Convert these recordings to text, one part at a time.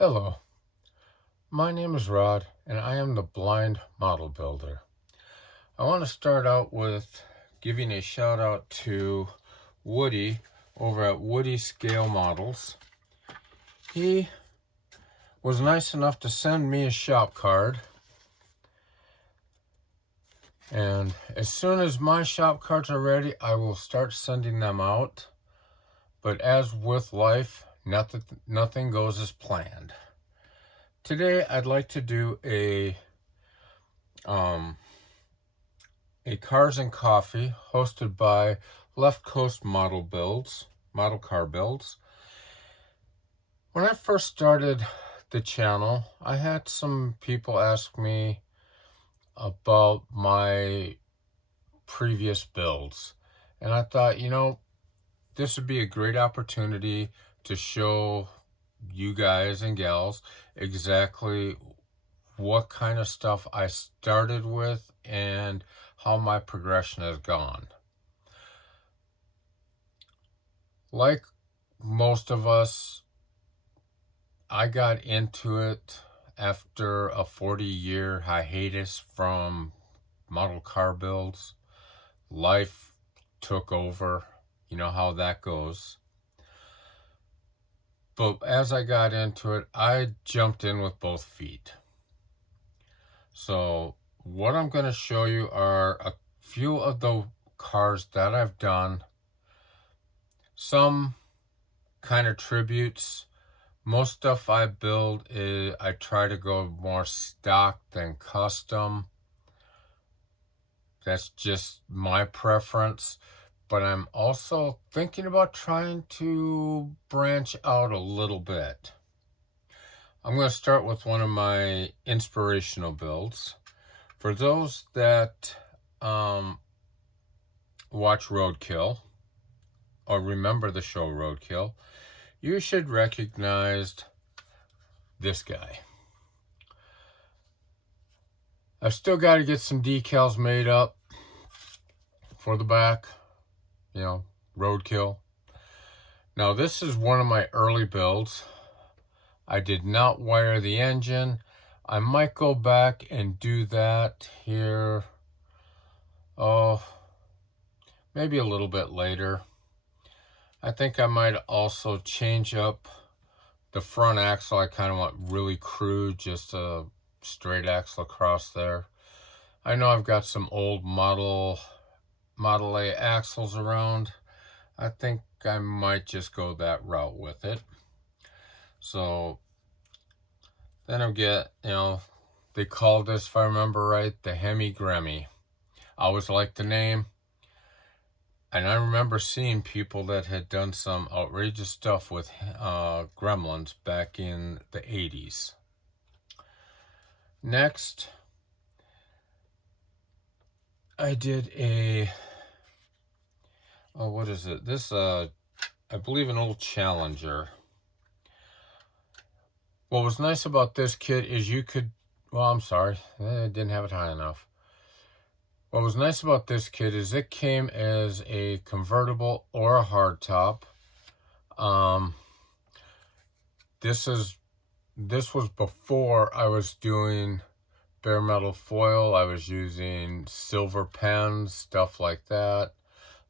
Hello, my name is Rod and I am the Blind Model Builder. I want to start out with giving a shout out to Woody over at Woody Scale Models. He was nice enough to send me a shop card, and as soon as my shop cards are ready, I will start sending them out. But as with life, nothing goes as planned. Today, I'd like to do a Cars and Coffee hosted by LeftCoastModelCarBuilds. When I first started the channel, I had some people ask me about my previous builds, and I thought, this would be a great opportunity to show you guys and gals exactly what kind of stuff I started with and how my progression has gone. Like most of us, I got into it after a 40-year hiatus from model car builds. Life took over. You know how that goes. But as I got into it, I jumped in with both feet. So what I'm going to show you are a few of the cars that I've done. Some kind of tributes. Most stuff I build I try to go more stock than custom. That's just my preference. But I'm also thinking about trying to branch out a little bit. I'm going to start with one of my inspirational builds. For those that watch Roadkill or remember the show Roadkill, you should recognize this guy. I've still got to get some decals made up for the back. Roadkill. Now this is one of my early builds. I did not wire the engine. I might go back and do that here. Maybe a little bit later. I think I might also change up the front axle. I kind of want really crude, just a straight axle across there. I know I've got some old Model A axles around. I think I might just go that route with it. So then I get, they called this, if I remember right, the Hemi Gremmy. I always liked the name. And I remember seeing people that had done some outrageous stuff with gremlins back in the 80s. Next, I did what is it? This, I believe an old Challenger. What was nice about this kit is you could, I didn't have it high enough. What was nice about this kit is it came as a convertible or a hardtop. This was before I was doing bare metal foil. I was using silver pens, stuff like that.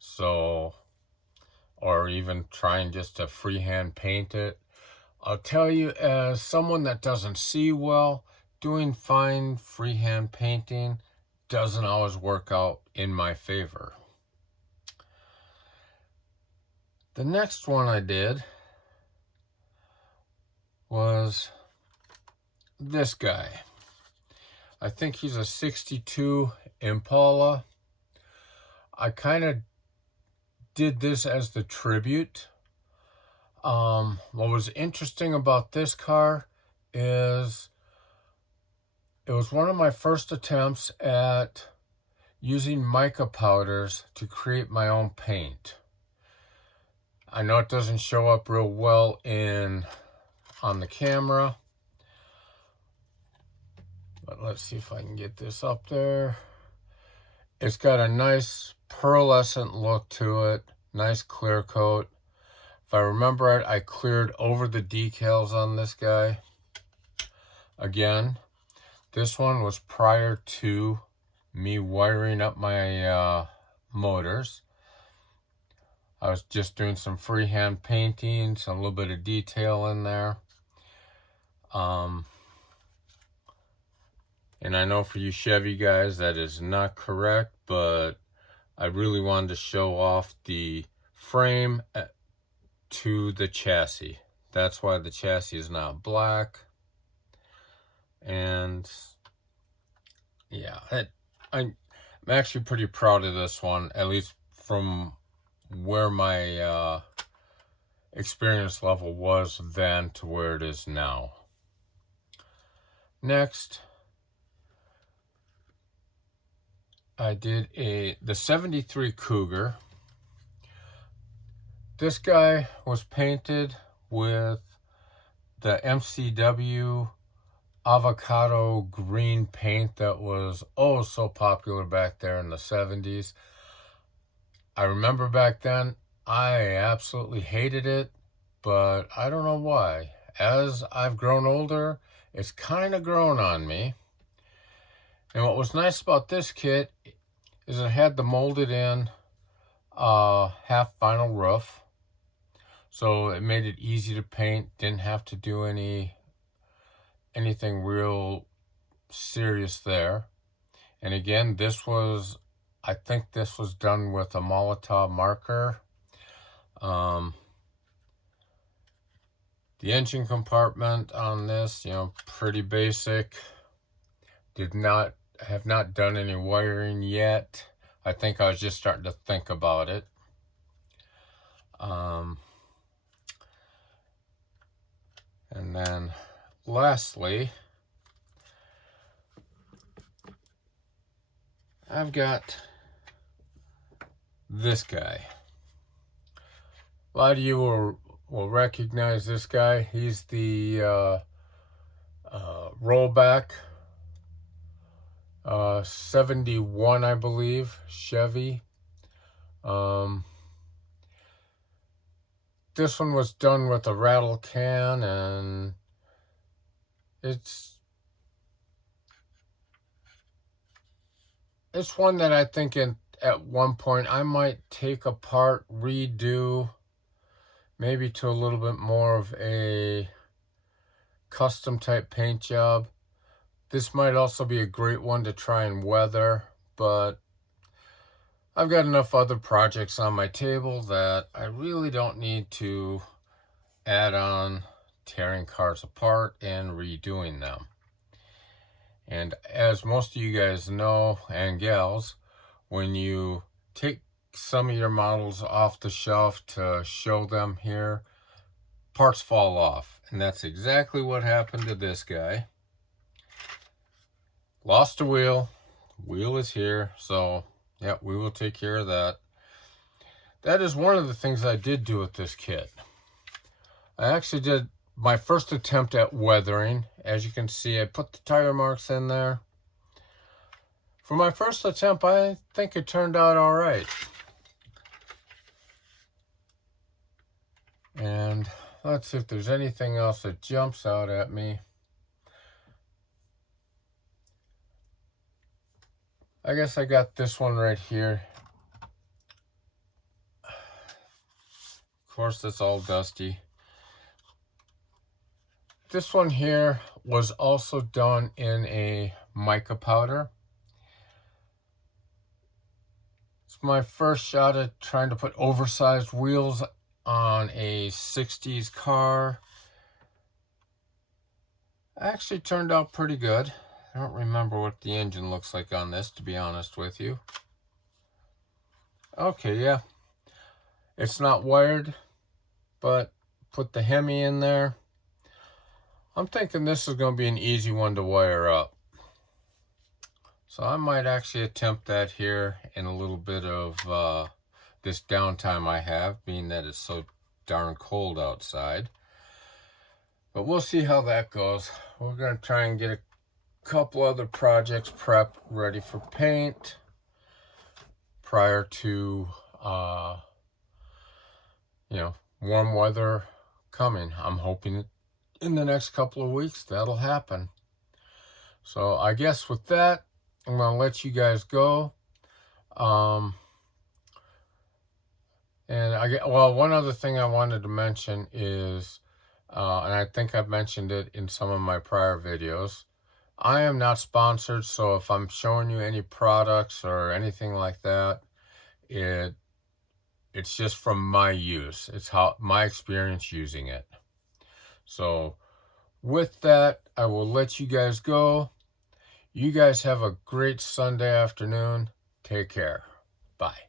So, or even trying just to freehand paint it. I'll tell you, as someone that doesn't see well, doing fine freehand painting doesn't always work out in my favor. The next one I did was this guy. I think he's a 62 Impala. I kind of did this as the tribute. What was interesting about this car is it was one of my first attempts at using mica powders to create my own paint. I know it doesn't show up real well on the camera, but let's see if I can get this up there. It's got a nice pearlescent look to it, nice clear coat. If I remember right, I cleared over the decals on this guy. Again, this one was prior to me wiring up my motors. I was just doing some freehand painting, a little bit of detail in there. And I know for you Chevy guys that is not correct, but I really wanted to show off the frame to the chassis. That's why the chassis is not black. And yeah, I'm actually pretty proud of this one, at least from where my experience level was then to where it is now. Next, I did the 73 Cougar. This guy was painted with the MCW avocado green paint that was oh so popular back there in the 70s. I remember back then I absolutely hated it, but I don't know why. As I've grown older, it's kind of grown on me. And what was nice about this kit is it had the molded in half vinyl roof. So it made it easy to paint, didn't have to do anything real serious there. And again, I think this was done with a Molotov marker. The engine compartment on this, pretty basic. Have not done any wiring yet. I think I was just starting to think about it. And then lastly, I've got this guy. A lot of you will recognize this guy. He's the rollback 71, I believe, Chevy. This one was done with a rattle can, and it's one that I think at one point I might take apart, redo, maybe to a little bit more of a custom type paint job. This might also be a great one to try and weather, but I've got enough other projects on my table that I really don't need to add on tearing cars apart and redoing them. And as most of you guys know, and gals, when you take some of your models off the shelf to show them here, parts fall off. And that's exactly what happened to this guy. Lost a wheel. Wheel is here, so yeah, we will take care of that. That is one of the things I did do with this kit. I actually did my first attempt at weathering. As you can see, I put the tire marks in there. For my first attempt, I think it turned out all right. And let's see if there's anything else that jumps out at me. I guess I got this one right here. Of course, it's all dusty. This one here was also done in a mica powder. It's my first shot at trying to put oversized wheels on a 60s car. Actually turned out pretty good. I don't remember what the engine looks like on this, to be honest with you. Okay, yeah. It's not wired, but put the Hemi in there. I'm thinking this is going to be an easy one to wire up. So I might actually attempt that here in a little bit of this downtime I have, being that it's so darn cold outside. But we'll see how that goes. We're going to try and get a couple other projects prepped, ready for paint prior to warm weather coming. I'm hoping in the next couple of weeks that'll happen. So I guess with that, I'm going to let you guys go. Well, one other thing I wanted to mention is, and I think I've mentioned it in some of my prior videos, I am not sponsored, so if I'm showing you any products or anything like that, it's just from my use. It's my experience using it. So with that, I will let you guys go. You guys have a great Sunday afternoon. Take care. Bye.